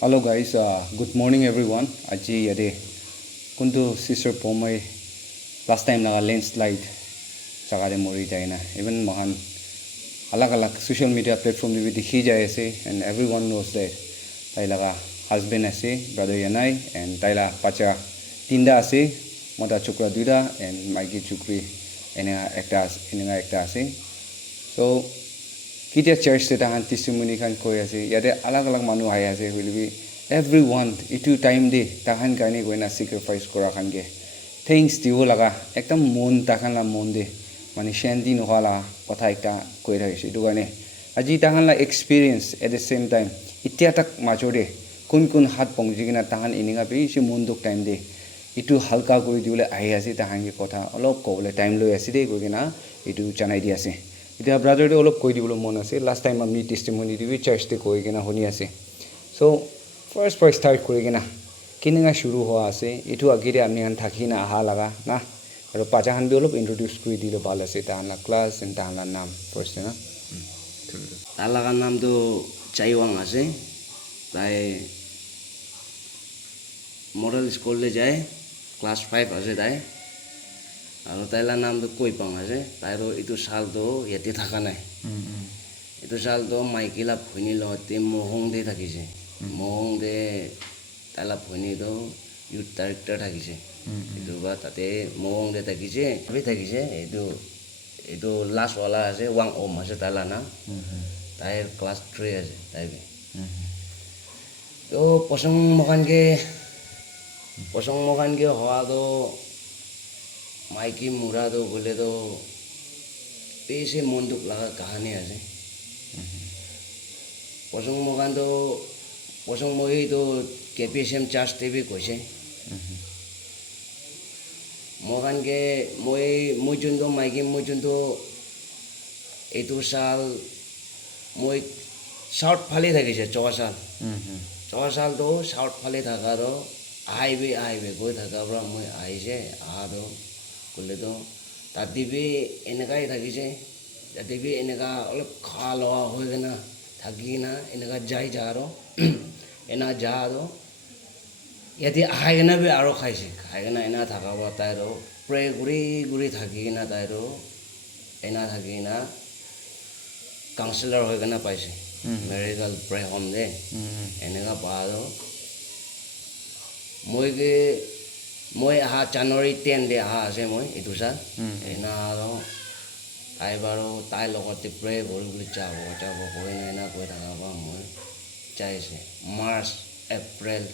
Hello guys, good morning everyone. Aji yade kuntu sister pomai last time naga landslide jaga de mori jaina. Even mohan alag alag social media platform de dikhi jai ase and everyone knows that tai laga husband ase brother yanai and tai la pacha tinda ase mota chukra duida and maiki chukri enga ekta ase. So Kita church te tahan testimony kan koi ase yade alag alag manu hai ase will be everyone itu time de tahan kani koina sacrifice kora kan ge thanks diwo laga ekdam mon tahan la mon de mani shanti no hala kotha ekta koi raise itu kane aji tahan la experience at the same time itia tak majore kun hat pongji gina tahan ininga be si mon duk time de itu halka kori diule ahi ase tahan ge kotha olop kobole time loi ase de gina itu janai di ase Ita brother de olop koi dibolo mon ase last time ami testimony dibi church te koi gena honi ase so first start kori gena kininga shuru ho ase itu agire amni han thakina aha laga na aro pacha han bi olop introduce koi dilo bal ase ta na class and ta na nam first na Talaga nam do chaiwang ase tai moral school le jai class 5 ase tai aro taila nam do koi pang ase tairo itu sal do yati thaka nai itu sal do maikila phuni lo te mohong de thakise mohong de taila phuni do youth director thakise itu ba tate mohong de thakise abi thakise itu last wala ase wang om ase taila na tai class 3 ase tai bi to posong mokan ke hoa do Mikey मुरा दो बोले तो पैसे मंदुक लगा कहानी है पसंग मकान तो पसंग मोही तो केपीएसएम चार्ज ते भी कोई से मकान के मोही मुझुन तो माइकी मुझुन तो एक साल मोही शॉर्ट फाली था किसे 4 साल तो शॉर्ट फाली था करो हाईवे कोई था कब्रा मोही आई से आ दो बोले तो ताती भी इनका ही था किसे ताती भी इनका अलग खा लो हो गया ना थकी ना इनका जाई जा रो इना जा दो यदि आएगा ना भी आरो खाएगा ना इना थका हुआ तारो प्रे गुरी थकी ना तारो इना थकी ना काउंसलर हो गया ना पैसे मेडिकल प्रे होम दे इनका बाद moi aha January 10 de aha ase moi itu sa ena ro tai baro tai logot te pre bol cha bo koi na koi ta ba moi chai se March April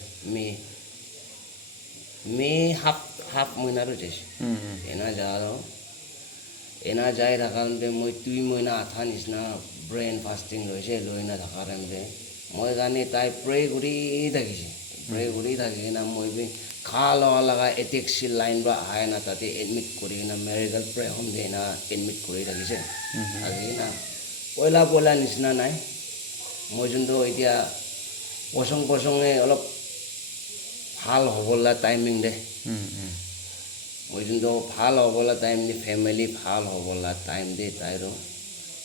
May half moi na ro jes ena jai ra kan de moi tui moi na athan is na brain fasting lo se lo na ta karam de moi gani tai pray guri thaki na moi bi खालो लगा एटेक्सी line बा आए ना ताते admit करी ना medical pray home दे ना admit करी रखी से आगे ना पहला निसना नाय मजुन तो इतिया पसंग ए अलग फाल होबला टाइमिंग दे मजुन तो फाल होबला टाइम दे फैमिली फाल होबला टाइम दे ताइरो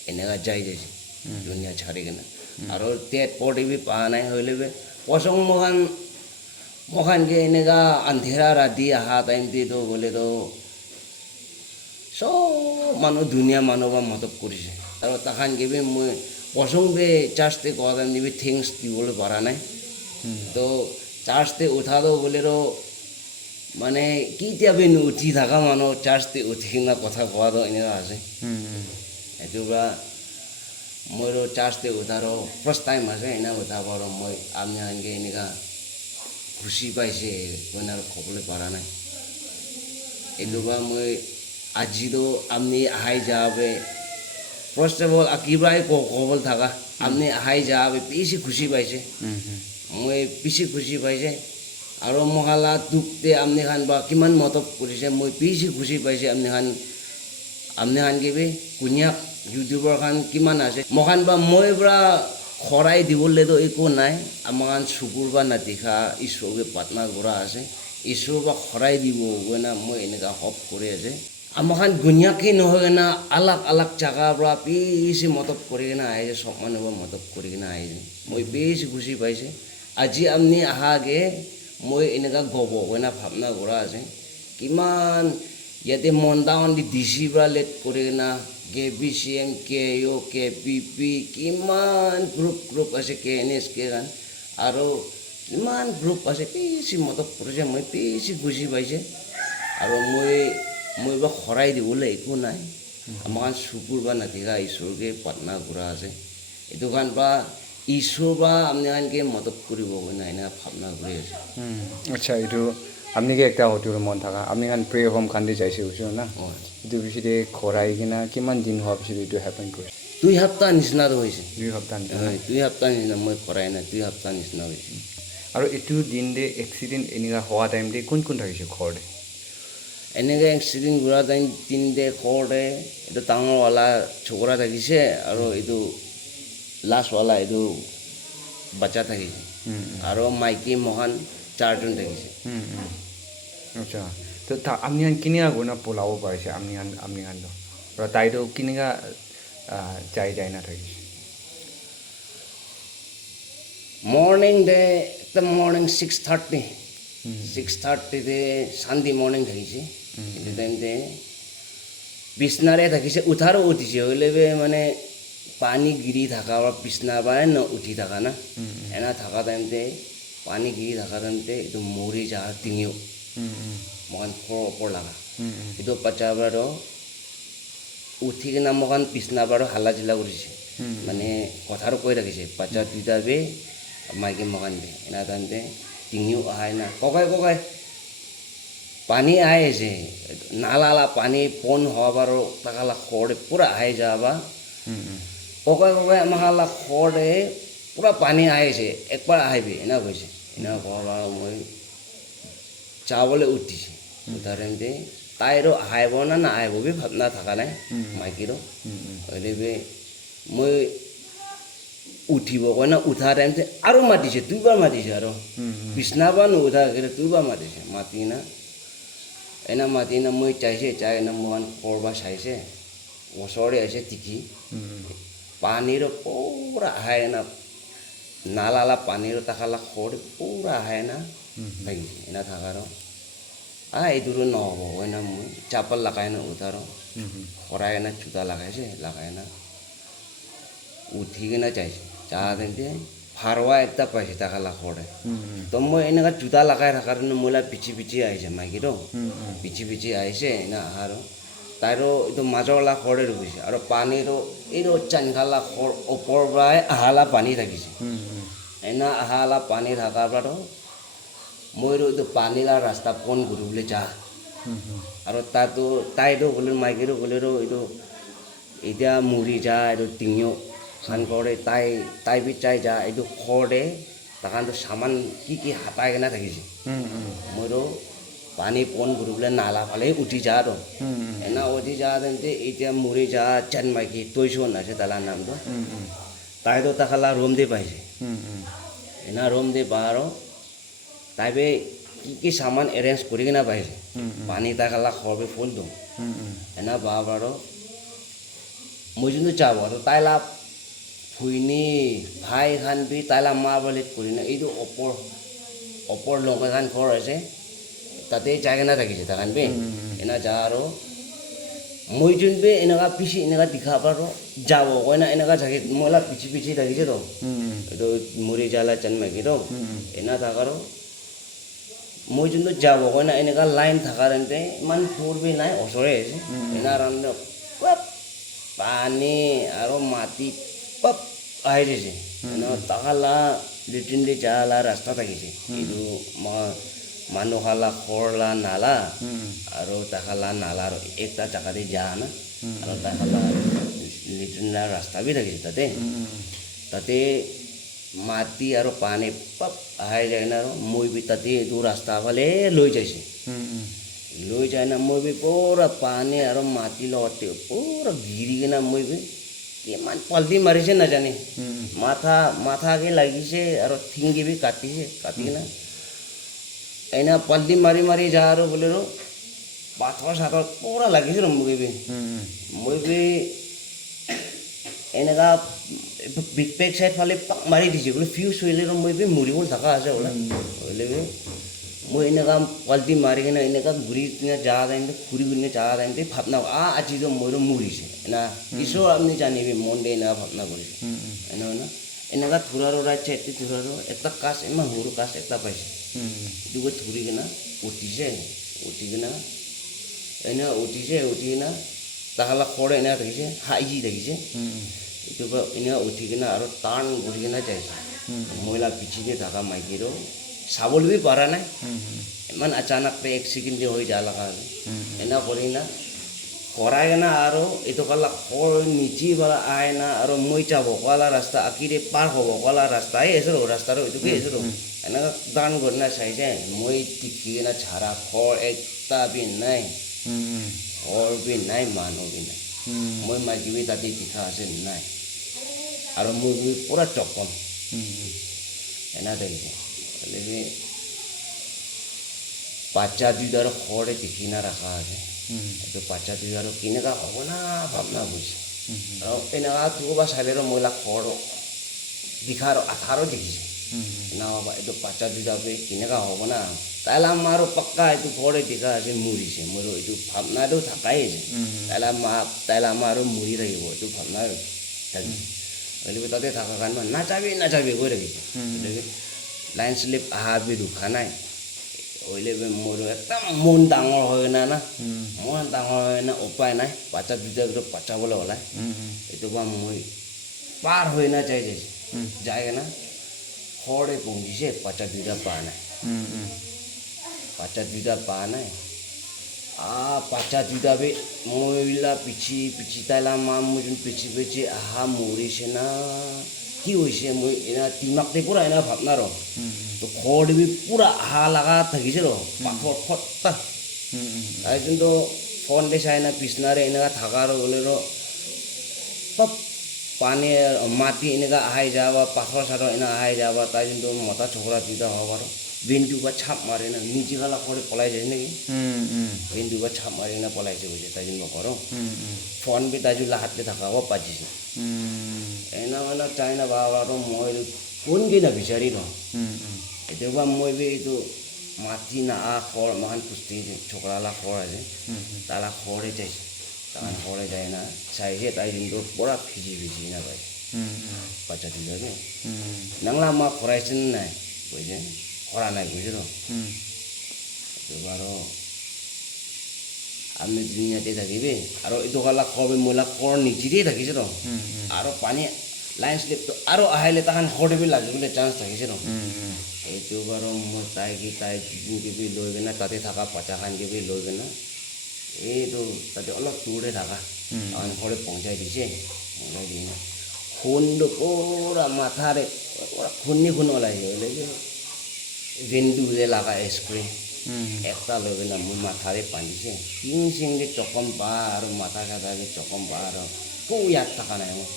एनेगा जाई जे दुनिया छाड़ी के ना और तेट पॉडी भी पा नहीं होले बे पसंग मोहन के इनका अंधेरा राती aha टाइम दी तो बोले तो सो मानो दुनिया मानो बा मतलब करिसे और तखान के भी मैं पसंग बे चार्ज ते को टाइम भी थिंग्स दी बोले पारा नहीं तो चार्ज ते उठा दो बोले तो माने कितिया बे उठी थाका मानो चार्ज ते उठी ना कथा कोआ दो इनेगा आसे एतुबा मोरो चार्ज ते उठारो फर्स्ट टाइम आसे इना उठा पारो मैं आमने आनके इनेगा खुशी पाइसे कोना खबले पारा नाही एलुबा मैं आजि दो आमनी आहाय जाबे फर्स्ट ऑफ ऑल अकिबाय को खबल थाका आमनी आहाय जाबे पिसि खुशी पाइसे मैं पिसि खुशी पाइसे आरो मोहाला दुखते आमनी खान बा किमान मतलब करिसे मैं पिसि खुशी पाइसे आमनी खान के भी कुनिया यूट्यूबर खान किमान आसे मोखान बा मैं बरा खराई दिबले तो एको नाय आमान सुकुरबा नातिखा ईश्वर के पाटना गोरा आसे ईश्वर बा खराई दिबो गना মই এনেকা হপ করে আছে আমাখান গুনিয়াকে নহয় না अलग জায়গা বড় পিছে মতব করে না আইছে সব মানুষ মতব করে না আইছে মই বেশি খুশি পাইছে আজি আপনি আহাগে মই এনেকা গব কইনা ভাবনা কৰা আছে কিমান ইয়াতে মনদাউন দি ডিচি পৰা লেট কৰি না K B C M K U K P P কিমান গ্ৰুপ আছে কে এন এছ কে গান আৰু কিমান গ্ৰুপ আছে বেছি মদত কৰিছে মই বেছি বুজি পাইছে আৰু মই বা খৰাই দিবলৈ একো নাই আমাৰ চকুৰ বা নাথাকা ঈশ্বৰকে প্ৰাৰ্থনা কৰা আছে এইটো গান বা ঈশ্বৰ বা আপনি আনকে মদত কৰিব না এনে ভাবনা কৰি আছে আচ্ছা এইটো আপনি কি একটা হতুৰ মন থাকা আপনি কান প্ৰে হোম কান্দি যাইছে কৈছো না এইটো পিছতে খৰাই কিনা কিমান দিন হোৱাৰ পিছত এইটো হেপেন কৰিছে 2 সপ্তাহ নিচিনাটো হৈছে 2 সপ্তাহ নিচিনা 2 সপ্তাহ নিচিনা মই খৰাই নাই 2 সপ্তাহ নিচিনা হৈছে আৰু এইটো দিন দে এক্সিডেণ্ট এনেকুৱা হোৱা টাইম দে কোন থাকিছে ঘৰতে এনেকৈ এক্সিডেণ্ট ঘূৰা টাইম 3 ডে ঘৰতে এইটো ডাঙৰৱালা ছোকৰা থাকিছে আৰু এইটো লাষ্টৱালা এইটো বাচ্চা থাকিছে আৰু মাইকী মহান 4 জন থাকিছে আচ্ছা তো আপনি কেনেকুৱা গুণা পলাব পাৰিছে আপনি কান আৰু তাইতো কেনেকুৱা যাই নাথাকিছে মৰ্নিং দে একদম মৰ্নিং 6:30 দে চানডে মৰ্নিং থাকিছে এইটো টাইমতে বিছনাৰে থাকিছে উঠাৰো উঠিছে হ'লে মানে পানী গিৰি থকা বা বিছনা পাই ন উঠি থকা না এনা থকা টাইমতে পানী গিৰি থকা টাইমতে এইটো মৰি যা টিঙিও মকান ওপৰ লগা এইটো বাচ্চা বাৰু উঠি কিনে মকান বিছনা বাৰু হাল্লা চিল্লা কৰিছে মানে কথাৰো কৈ ৰাখিছে বাচ্চা দুটা বে মাইকী মকান বে এনা টাইমতে টিঙিও আহাই না ককাই পানী আহি আছে নালা পানী পন হোৱা বাৰু তাকালা খৰে পূৰা আহি যাবা ককাই আমাক খৰে পূৰা পানী আহিছে একবাৰ আহিবি এনে কৈছে এনে কোৱা মই যাবলৈ উঠিছে উঠাৰ টাইমতে তাইৰো আহিব না নাহিব বি ভাবনা থকা নাই মাইকীৰো হ'লে মই উঠিব কয় না উঠা টাইমতে আৰু মাতিছে 2বাৰ মাতিছে আৰু বিছনা বা নুঠা 2বাৰ মাতিছে মাতি না এনে মাতি না মই চাই না মই কৰবা চাইছে ওচৰতে আছে টিকি পানীৰ পূৰা আহে না নালা পানীৰ তাকালা খৰ পূৰা আহে না থাকিছে এনে থাকাৰ এইটোৰো নহ'ব হয় না মই চাপল লাগাই না উঠাৰ খৰাই না জোতা লাগাই না উঠি কিনে যাইছে যা তেন্তে ফাৰৱা এটা পাইছে তাকালা খৰে তো মই এনেকুৱা জোতা লাগাই থকাৰ কাৰণে মোলা পিছি আহিছে মাইকীটো পিছি আহিছে এনে আৰু তাইৰো এইটো মাজৰলা খৰে ৰখিছে আৰু পানীৰো এইটো চানখালা খৰ ওপৰৰ পৰাই আহালা পানী থাকিছে এনে আহালা পানী থকাৰ পৰা মইতো এইটো পানীলা ৰাস্তা পোন ঘূৰিবলৈ যা আৰু তাইতো গ'লে মাইকীৰো গ'লেও এইটো এতিয়া মৰি যা এইটো টিঙিও খান কৰে তাই বি চাই যা এইটো খৰে তাহাঁতো চামান কি হাতাই কিনে থাকিছে মইতো পানী পোন ঘূৰিবলৈ নালা ফালে উঠি যা আৰু এনে উঠি যা তেন্তে এতিয়া মৰি যা চান মাইকী তৈচোন আছে তালাৰ নামটো তাইতো তাকালা ৰুম দি পাইছে এনে ৰুম দি পা আৰু তাই বে কি চামান এৰেঞ্জ কৰি কিনে পাইছে পানী তাকালা খৰবে ফুল দিওঁ এনে পা বাৰু মই যোনটো যাব আৰু তাইলা ভুইনি ভাই খান বি তাইলা মা বুলি কৰি না এইটো ওপৰ লংকা খান ঘৰ আছে তাতে যাই কিনে থাকিছে তাখান বি এনে যা আৰু মই যোনবে এনেকুৱা পিছি এনেকুৱা দেখা পাৰো যাব কয় না এনেকুৱা থাকে মইলা পিছি থাকিছে তো এইটো মৰি যালা চান মাইকীটো এনে থাকাৰো মই যোনটো যাব কয় না এনেকুৱা লাইন থকাৰ এনতে ইমান দূৰবি নাই ওচৰে আছে এনে ৰান্ধে পানী আৰু মাটি পপ আহি দিছে এনে তাকালা লেট্ৰিন যালা ৰাস্তা থাকিছে এইটো মানুহ খালা খৰলা নালা আৰু তাকালা নালাৰ একটা জাগাতে যা না আৰু তাকালা লেট্ৰিনৰ ৰাস্তা বি থাকিছে তাতে মাটি আৰু পানী পপ আহি যায় না আৰু মই বি তাতে এইটো ৰাস্তা ফালে লৈ যাইছে লৈ যায় না মই বি পূৰা পানী আৰু মাটি লগতে পূৰা ঘিৰি কিনে মই বি কিমান পাল্টি মাৰিছে নাজানে মাথাকে লাগিছে আৰু ঠিংকি বি কাটি কিনে এনে পাল্টি মাৰি যা আৰু বোলে পাথৰ চাথৰ পূৰা লাগিছে মই বি এনেকা বিগ পেক চাইড ফালে পাক মাৰি দিছে বোলে ফিউজ হৈলে মই মৰিব থকা আছে বোলে হ'লে মই এনেকা পাল্টি মাৰি কিনে এনেকা ঘূৰি কিনে যা টাইমতে ঘূৰি কিনে যা টাইমতে ভাবনা আজিতো মইতো মৰিছে না ঈশ্বৰ আপুনি জানিবি মন দে এনেকা ভাবনা কৰিছে এনেকুৱা না এনেকা থোৰাৰো ৰাইট চাইডে থোৰাৰো এটা কাছ ইমান সৰু কাছ এটা পাইছে এইটো ধৰি কিনে উঠিছে উঠি কিনে এনে উঠিছে উঠি কিনে তাহালা খৰে এনে থাকিছে হাইজি থাকিছে এইটো এনে উঠি কিনে আৰু টান কৰি কিনে যাইছে মহিলা পিঠিতে থকা মাইকীৰো চাবলৈ পৰা নাই ইমান আচানকতে এক ছেকেণ্ডে হৈ যা লগা আছে এনে কৰি না কৰাই কিনে আৰু এইটো কালা খৰ নিচি পেলা আহে না আৰু মই যাব কলা ৰাস্তা আঁকিৰে পাৰ হ'ব কলা ৰাস্তা আহি আছো ৰাস্তাৰো এইটোকে আছো এনেকৈ টান কৰি না চাইছে মই টিকি কিনে ঝাৰা খৰ একটা বি নাই খৰ বি নাই মানুহ বি নাই মই মাইকী বি তাতে টিকা আছে নাই আৰু মোৰ বি পুৰা চকম এনে দেখিছে বাচ্চা দুইটাৰ খৰে দেখি না ৰাখা আছে এইটো বাচ্চা দুইটাৰ কেনেকুৱা হ'ব না ভাবনা বুজিছে আৰু এনেকুৱা দুবা চাইডেৰো মহিলা খৰ দিখাৰ আঠাৰো দেখিছে এনেকুৱা এইটো বাচ্চা দুইটাকে কেনেকুৱা হ'ব না তাইলা আমাৰো পাক্কা এইটো খৰে দেখা আছে মৰিছে মোৰ এইটো ভাবনাটো থাকাই আছে তাইলা আমাৰো মৰি থাকিব এইটো ভাবনা থাকিছে হ'লে তাতে থকা কাৰণে নাযাবি কৈ ৰাখিছে লাইন শ্লিপ অহা বি ৰোখা নাই হ'লে মোৰ একদম মন ডাঙৰ হয় না মন ডাঙৰ হয় না উপায় নাই বাচ্চা দুটা বাচ্চাবলৈ ওলায় এইটো বা মই পাৰ হৈ না যাইছে যায় কিনে খৰে পঢ়িছে বাচ্চা দুটা পোৱা নাই বাচ্চা দুটা পোৱা নাই বাচ্চা দুটা বি মহিলা পিছি তাইলা মা মোৰ পিছি আহা মৰিছে না কি হৈছে মই এনে তিমাকতে পুৰা এনে ভাবনা ৰ তো খৰ বি পুৰা আহা লগা থাকিছে ৰ পাথৰ ফটা তাই যোনটো ফ্ৰণ্টে চাই না পিছনাৰে এনেকা থকা ৰ গ'লে ৰ পপ পানী মাটি এনেকা আহাই যাব পাথৰ চাথৰ এনে আহাই যাব তাই যোনটো মতা চকৰা দুটা হ'ব আৰু বেনটো বা চাপ মাৰে না নিজে খালা কৰি পলাই যায় নেকি বেনটো বা চাপ মাৰি কিনে পলাইছে গৈছে তাই যোন নকৰোঁ ফোন বি তাই যোন হাতে থাকাব পাতিছে এনে মানে চাই না বাবা আৰু মই কোন কিনা বিচাৰি ন এতিয়াবা মই বি এইটো মাটি না খৰ মাখান পুষ্টি চকৰালা খৰ আছে তালা খৰে যাইছে তাহান খৰে যায় না চাইছে তাই যোনটো পুৰা ভিজি না পাইছে বাচ্চা দিলে নাংলা মা খৰাইছে নাই কৈছে খৰা নাই বুঝে নো এবারও আপনি দুনিয়াতে থাকিবে আর এইটো কালা খবে মহিলা খর নিচিতেই থাকিছে ন আর পানী লাইন স্লিপ তো আর আহাইলে তাহান খৰবি লাগিবলে চান্স থাকিছে ন এইটো বাৰু মই তাই কিবি লৈ কিনে তাতে থকা পাচাখান কিবি লৈ কিনে এইটো তাতে অলপ দূৰে থকা তাহান খৰে পঞ্চাই দিছে পঞ্চাই দি কিনে খুন্দটো পুৰা মাথাৰে খুন ওলাইছে ওলাইছে ভেন্দু যে লাগা স্প্ৰে একটা লৈ কিনে মোৰ মাথাৰে বান্ধিছে চিং যে চকম পা আৰু মাথা চাথা যে চকম পা আৰু একো ইয়াত থকা নাই মোৰ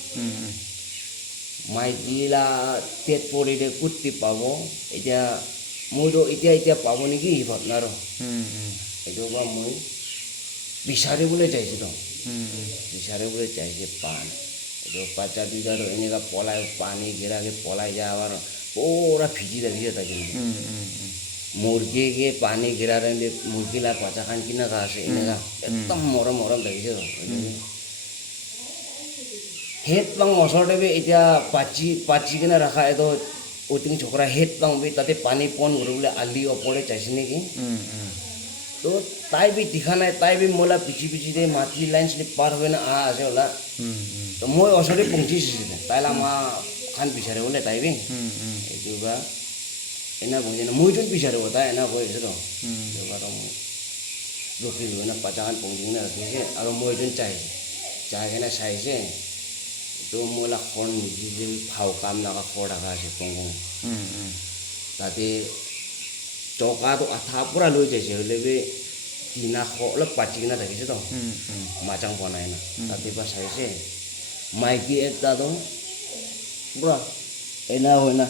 মাইকীলা পেট পৰিলে কুটি পাব এতিয়া মইতো এতিয়া পাব নেকি ভাবনা আৰু এইটো বা মই বিচাৰিবলৈ চাইছিলোঁ বিচাৰিবলৈ চাইছে পান এইটো বাচ্চা দুইটাৰো এনেকুৱা পলাই পানী গেৰাকে পলাই যায় আৰু পুৰা ভিজি থাকিছে তাকে মুৰ্গীকে পানী গিৰাৰে মুৰ্গীলা পাচাখান কেনেকুৱা আছে এনেকুৱা একদম মৰম থাকিছে হেড পাং ওচৰতে বি এতিয়া পাচি কিনে ৰখা এইটো ঐটিং চকৰা হেড পাং বি তাতে পানী পন কৰিবলৈ আলি ওপৰে চাইছে নেকি তো তাই বি দেখা নাই তাই বি মোলা পিছি দে মাটি লাইন শ্লিপ পাৰ হৈ না আহা আছে ওলা তো মই ওচৰতে পहुঁচিছিলোঁ তাইলা মা খান বিচাৰিবলৈ তাই বি এইটো বা এনে বুজি না মইতো বিচাৰিব তাই এনে কৈ আছোঁ এবাৰ ৰখিলোঁ এনে পাচাখান পहुঁচি কিনে ৰাখিছে আৰু মইতো চাই কিনে চাইছে তো মোলা খৰ নিজি যে ভাও কাম নাকা খৰ থকা আছে কং তাতে চকাটো আঠা পুৰা লৈ যাইছে হ'লে বি টিনা অলপ পাতি কিনে থাকিছে তো মাচাং বনাই না তাতে বা চাইছে মাইকী একটা তো পুৰা এনা হয় না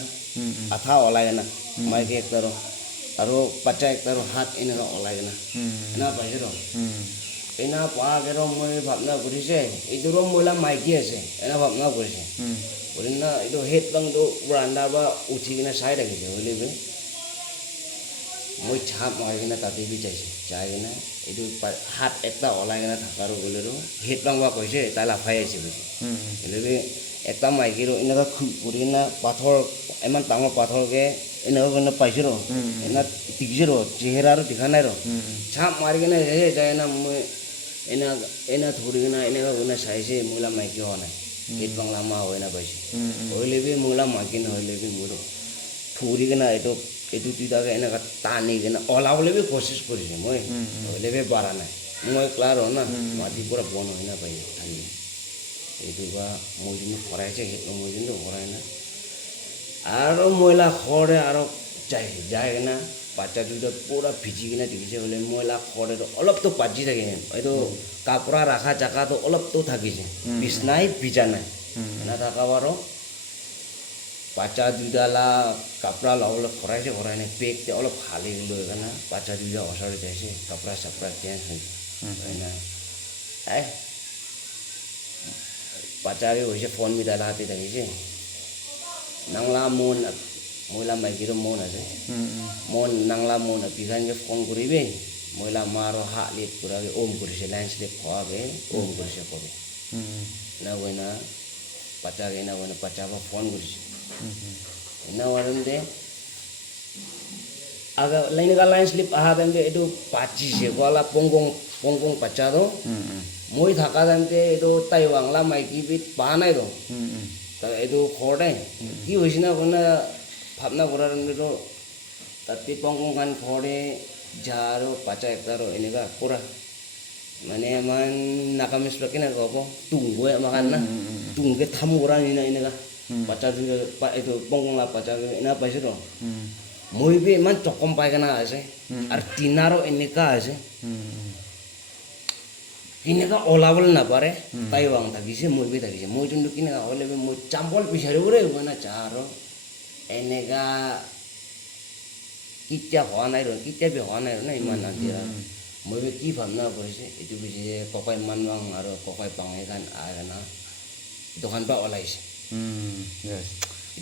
আঠা ওলাই না মাইকী একটাৰো আৰু বাচ্চা একটাৰো হাত এনেকুৱা ওলাই না এনা পাইছে তো এনা পাহাকেৰ মই ভাৱনা কৰিছে এইটোৰো মহিলা মাইকী আছে এনে ভাৱনা কৰিছে কৰি না এইটো হেড পাংটো বাৰাণ্ডাৰ পৰা উঠি কিনে চাই থাকিছে বুলিবি মই চাপ মাৰি কিনে তাতে বি যাইছে যাই কিনে এইটো হাত এটা ওলাই কিনে থকাৰ গ'লেৰো হেড পাং বা কৈছে তাই লাফাই আহিছে বুজি বুলিবি এটা মাইকীৰো এনেকুৱা কৰি কিনে পাথৰ ইমান ডাঙৰ পাথৰকে এনেকুৱা কাৰণে পাইছে ৰ এনে দেখিছে ৰ চেহেৰা আৰু দেখা নাই ৰ চাপ মাৰি কিনে যায় না মই এনে ধৰি কিনে এনেকুৱা কৰি চাইছে মহিলা মাইকী হোৱা নাই হেড পাং লামা হৈ নাপাইছে হ'লেবি মহিলা মাইকী নহ'লেবি মোৰ ধৰি কিনে এইটো দুটাকে এনেকুৱা টানি কিনে ওলাবলৈ বি কোচিছ কৰিছে মই হ'লেবি পাৰা নাই মই ক্লাৰ হয় না মাটিৰ পৰা বন হৈ নাপাই ঠাণ্ডি এইটো বা মই যোনটো ভৰাইছে সেইটো মই যোনটো ভৰাই না আৰু মহিলা খৰে আৰু যায় কিনে বাচ্চা দুটা পুৰা ভিজি কিনে দেখিছে বোলে মহিলা খৰে অলপতো বাজি থাকে এইটো কাপোৰ ৰখা জেগাটো অলপতো থাকিছে বিছনাই ভিজা নাই নাথাকা বাৰু বাচ্চা দুটালা কাপোৰ ল'বলৈ ভৰাই নাই পেকতে অলপ খালি লৈ কিনে বাচ্চা দুটা ওচৰত যাইছে কাপোৰ চাপোৰ চেঞ্জ হৈছে হয় না বাচ্চাকে হৈছে ফোন মিটালা হাতে থাকিছে নাংলা মন মহিলা মাইকীৰো মন আছে মন নাংলা মন বিঘানকে ফোন কৰিবি মহিলা মাৰ হাত লিপ কৰাকে ওম কৰিছে লাইন শ্লিপ খোৱাকে ওম কৰিছে কবি না কইনা বাচ্চাকে না কইনা বাচ্চাক ফোন কৰিছে এনে দে আগৰ লাইনকা লাইন শ্লিপ অহা টাইমতে এইটো পাচিছে গলা পংকং বাচ্চাটো মই থকা টাইমতে এইটো তাই বাংলা মাইকী বিধ পা নাই ৰ এইটো ঘৰতে কি হৈছে না কোনে ভাৱনা কৰাৰ টাইমটো তাতে পংকং খান ঘৰতে যা আৰু বাচ্চা একটা আৰু এনেকুৱা কৰা মানে ইমান নাকামিছ কেনেকৈ হ'ব টুংগৈ আমাক না টুংকে থাম কৰা নিচিনা এনেকুৱা বাচ্চা এইটো পংকংলা বাচ্চা এনে পাইছে ৰ মই বি ইমান চকম পাইখানা আছে আৰু টিনাৰো এনেকুৱা আছে কেনেকুৱা ওলাবলৈ নাপাৰে তাই বাং থাকিছে মই বি থাকিছে মই যোনটো কেনেকুৱা হ'লে মই চাম্পল বিচাৰিবৰে হ'ব না চা আৰু এনেকুৱা কেতিয়া হোৱা নাই ৰ কেতিয়াবি হোৱা নাই ৰ না ইমান নাতিয়া মই বি কি ভাৱনা কৰিছে এইটো বুজি যে ককাই মানবাং আৰু ককাই পাঙেখান আহনা দোকান পৰা ওলাইছে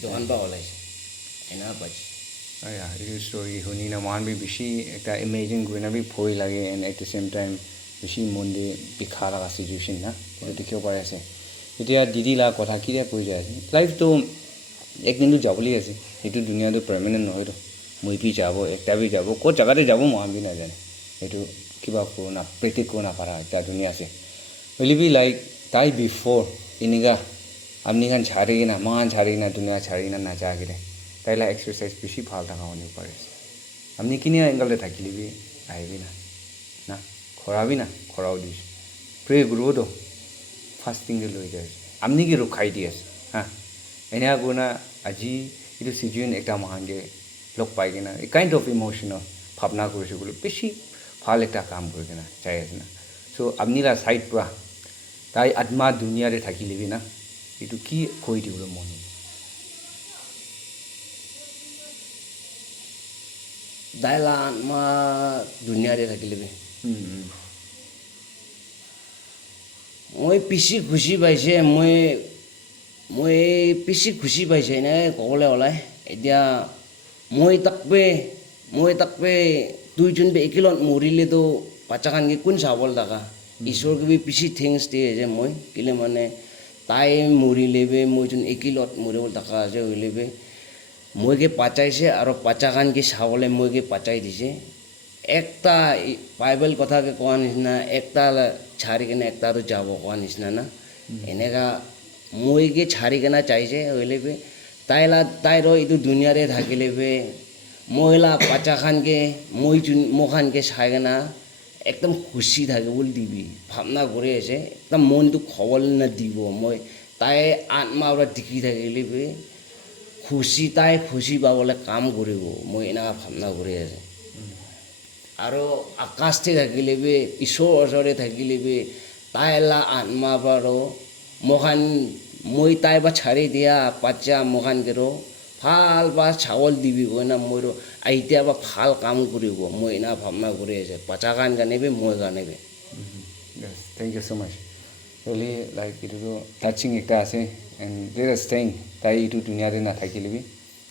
দোকান পৰা ওলাইছে এনে পাইছে এইটো ষ্টৰি শুনি না মহান বি বেছি এটা ইমেজিন কৰি না বি ভয় লাগে and at the same time বেছি মন্দিৰ বিষা লগা চিটুৱেশ্যন না সেইটো দেখিব পাই আছে এতিয়া দিদি লা কথা কিটা কৈ যায় আছে লাইফটো একদিনটো যাবলৈ আছে সেইটো দুনিয়াটো পাৰ্মানেণ্ট নহয়তো মই বি যাব একটা বি যাব ক'ত জেগাতে যাব মহান বি নাজানে সেইটো কিবা কৰোঁ না প্ৰেক্টিক কৰিব নাপাৰা এটা দুনিয়া আছে হ'লে বি লাইক তাই বিফৰ এনেকুৱা আপনি খান ছাড়ি না মান ছাড়ি না দুনিয়া ছাড়ি না নাযাকিলে তাইলা এক্সাৰচাইজ বেছি ভাল থকা শুনিব পাৰিছে আপনি কিনি এংগলতে থাকিলিবি আহিবি না খৰাবি না খৰাও দিছোঁ প্ৰে গুৰুতো ফাষ্টিংটো লৈ যায় আপনি কি ৰখাই দি আছে হা এনেকুৱা কৰোঁ না আজি এইটো চিজুৱেন একটা মহানকে লগ পাই কিনা এই কাইণ্ড অফ ইম'শ্যনৰ ভাৱনা কৰিছোঁ বোলো বেছি ভাল এটা কাম কৰি কিনা চাই আছে না চ' আপনিলা চাইড পৰা তাই আত্মা দুনিয়াৰে থাকিলিবি না এইটো কি কৈ দিবলৈ মন দাইলা আত্মা দুনিয়াৰে থাকিলিবি মই পিছি খুচি পাইছে মই পিছি খুচি পাইছে এনে ক'বলৈ ওলাই এতিয়া মই তাকবে দুইজন একেলত মৰিলেতো বাচ্চাখানকে কোন চাবল থাকা ঈশ্বৰকে বি পিছি থেংকছ দিয়ে যে মই কেলে মানে তাই মৰিলেবে মই যোন একেলত মৰিব থাকা আছে হ'লেবে মইকে বাচাইছে আৰু বাচ্চাখানকে চাবলৈ মইকে বাচাই দিছে একটা বাইবেল কথাকে কোৱা নিচিনা একটা ছাড়ি কিনে একটাতো যাব কোৱা নিচিনা না এনেকা মইকে ছাড়ি কিনে চাইছে হ'লেবে তাইৰ এইটো দুনিয়াৰে থাকিলেবে মহিলা বাচ্চাখানকে মোখানকে চাই কিনা একদম খুচি থাকিবলৈ দিবি ভাৱনা কৰি আছে একদম মনটো খবলৈ নাদিব মই তাই আত্মাৰ পৰা দেখি থাকিলেবে তাই খুচি পাবলৈ কাম কৰিব মই এনেকুৱা ভাৱনা কৰি আছে আৰু আকাশতে থাকিলেবে ঈশ্বৰৰ ওচৰতে থাকিলেবে তাইলা আত্মা বাৰু মই তাই বা ছাড়ি দিয়া বাচ্চা মোখানকেৰো ভাল বা চাউল দিবি কয় না মই এতিয়া বা ভাল কাম কৰিব মই এনে ভাৱনা কৰি আছে বাচ্চাখান গানিবি মই গানিবি Thank you so much. Really, like, it is touching ekta ase, and there is saying, tai itu dunia de na thakile bi.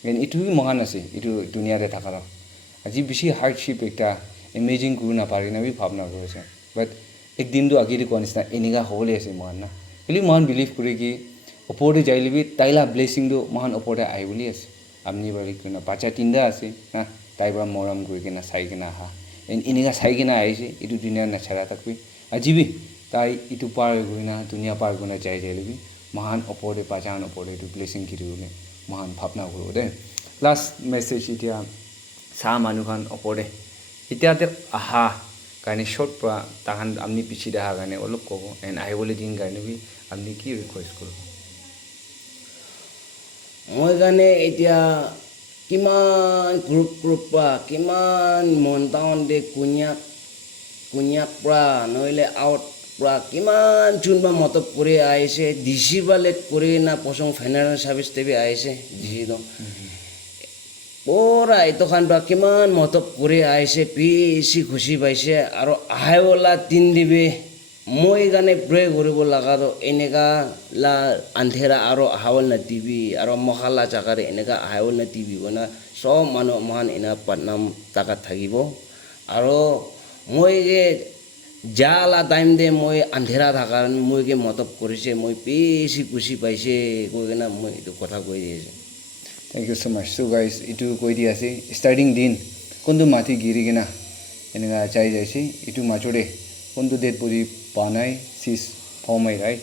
And itu bi mohan ase, itu dunia de thakara. Aji bishi hardship ekta, imagine kuru na pari na bi bhavna kore. But ek din do agiri ko anisna eniga hole ase mohan na. Really mohan believe kore ki opor de jaile bi taila blessing do mohan opor de ai boli ase. Amni bari kuna pacha tinda ase na tai bra moram kuri kena sai kena ha. And eniga sai kena aise itu dunia na chara takbi. Aji bi tai itu par guna dunia par guna jai jaile bi mohan opor de pacha opor de blessing kiri ule mohan bhavna kore de. Last message itia sa manu khan opor de itia te aha kani short pra tahan amni pichi da gane olop ko and I bole din gane bi amni ki request koro মই কাৰণে এতিয়া কিমান group পৰা কিমান মনটাউন দে কুনিয়াক পৰা নহ'লে out পৰা কিমান যোনবা মতব কৰি আহিছে ডিচি বালেট কৰি না পচং ফাইনেন্স সাৰ্ভিচ তেবি আহিছে ডিচি দ পুৰা এইটোখান পৰা কিমান মতব কৰি আহিছে বেছি খুচি পাইছে আৰু আহাইৱলা দিন দিবি মই কাৰণে প্ৰে কৰিব লগাতো এনেকা লা আন্ধেৰা আৰু আহাৱল না টিভি আৰু মহালা জাগাৰে এনেকা আহাৱল না টিভি না সব মানুহ মহান এনা পাটনাম জাগাত থাকিব আৰু মই জালা টাইম দে মই আন্ধেৰা থাকাৰ মই মতব কৰিছে মই বেছি খুচি পাইছে কৈ কিনে মই এইটো কথা কৈ দিছে Thank you so much. So guys, itu koi dia ase starting din kondu mati giri gina enega chai jaisi itu machore kondu det puri panai sis phomai right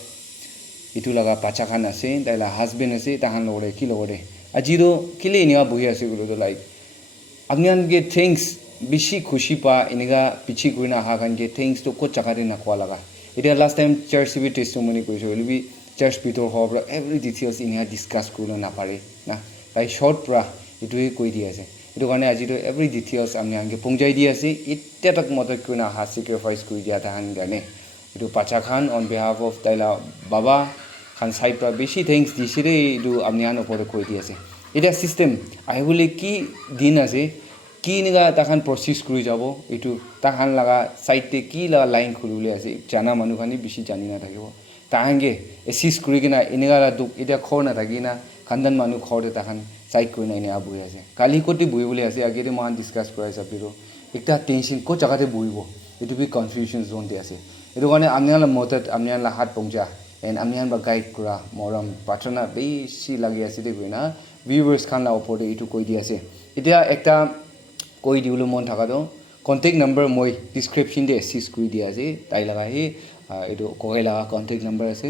itu laga pacha khan ase daila husband ase tahan lore ki lore ajiro kile enia boi ase gulo like agnan ge things bishi khushi pa enega pichi kuina ha khan ge things to ko chakari na kwa laga ita last time church bi testimony koiso libi church bitor hobra every details inia discuss kulo na pare na by short pra itu koi dia ase itu kane ajiro every details amni ange pongjai dia ase itta tak motor kuina ha sacrifice koi dia tahan gane itu pacha khan on behalf of taila baba khan sai pra beshi thanks disire itu amni an opor koi dia ase ita system ai hole ki din ase ki niga tahan process kuri jabo itu tahan laga side te ki la line khulule ase jana manu khani beshi jani na thakibo tahange assist kuri kina iniga la duk ita khor na thakina khandan manu khor de tahan side koi na ine abui ase kali koti bui bole ase agere man discuss korai sabiro ekta tension ko jaga te buibo itu bi confusion zone de ase itu kane amniala motat amniala hat pongja and amnian ba guide kura moram patrona beshi lagi ase de goina viewers khan la opor de itu koi di ase etia ekta koi diulo mon thaka do contact number moi description de assist kuri dia ase tai laga he itu koela contact number ase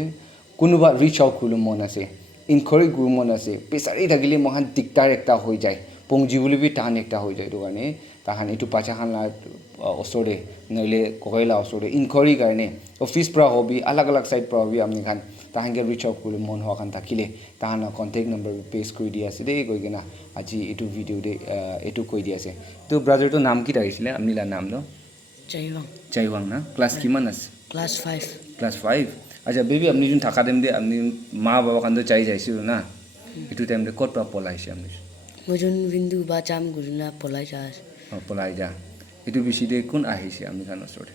kunuba reach out kulo mon ase inquiry guru mon ase pesari thagile mohan diktar ekta hoi jai pongji boli bi tan ekta hoi jai do gane tahan itu pacha khan la osore noile koela osore inquiry garne office pra hobi alag alag side pra hobi amni khan tahan ge reach out kulo mon ho khan takile tahan contact number paste kuri dia ase de koi gena aji itu video de itu koi dia ase to brother to naam ki raisile amni la naam no Chaiwang na class kiman ase Class 5. class 5 aja baby amni jun thaka dem de amni ma baba kan to chai jaisiru na itu time de kot pra polaise amni Mujun Bindu Bacham Guruna Polajas. polai ja itu bisi de kun ahise amni kan osore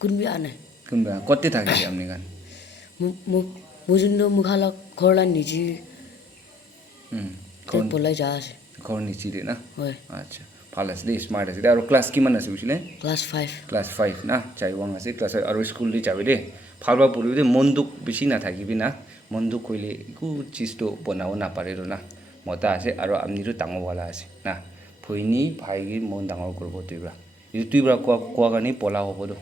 Kunbi Ane. kun ba kotte thakise amni kan Mujundo Mukhala Korla Niji kon Polajas. khor nichi de na Oi. acha phalas de smart ase aro class kiman ase busile Class 5. class 5 na Chaiwang ase class aro school li jabe de phalba puri de monduk bisi na thakibi na monduk koile iku cheez to banao na pare ro na mota ase aro amni ro tango wala ase na phoini bhai gi mon dangor korbo tuibra itu tuibra kwa gani pola hobo do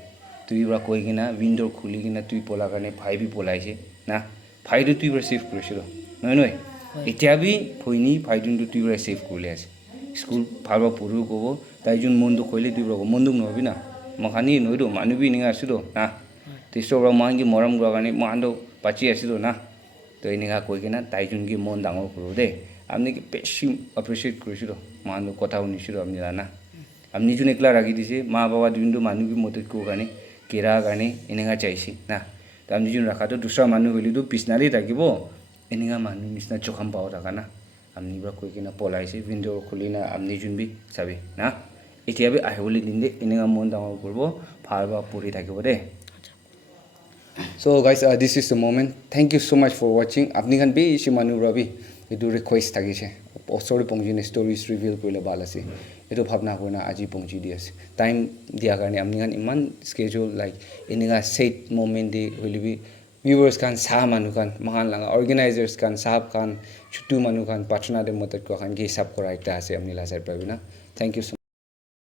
tuibra koi gina window khuli gina tui pola gani bhai bi polaise na bhai do tuibra save kurisiro noi etia bi phoini bhai dun do tuibra save kurle ase school phalba puru kobo tai jun monduk koile tuibra ko monduk no bi na makhani noido manu bi ninga asido na tiso bra mangi moram gwa gani mando pachi asido na to iniga koi gina tai jun gi mon dangor kuro de amni ki beshi appreciate kurisiro mando kotha unisiro amni na amni jun ekla ragi dise ma baba dindu manu gi motot ko gani kera gani iniga chaisi na to amni jun rakha to dusra manu holi do pisnali takibo iniga manu nisna chokham pao taka na amni bra koi gina polaise window khulina amni jun bi sabe na etia bi aholi dinde iniga mon dangor korbo phalba puri thakibo de So guys, this is the moment. Thank you so much for watching. Apni khan be isi manu rabi edu request thagise. Sorry pongji ne stories reveal koile bal ase. Edu bhabna koina aji pongji di ase. Time dia karne apni khan iman schedule like eniga set moment de holibi viewers kan sa manu kan mahan langa organizers kan sahab kan chutu manu kan patna de motat ko kan ge sab korai ta ase amni la side pravina. Thank you so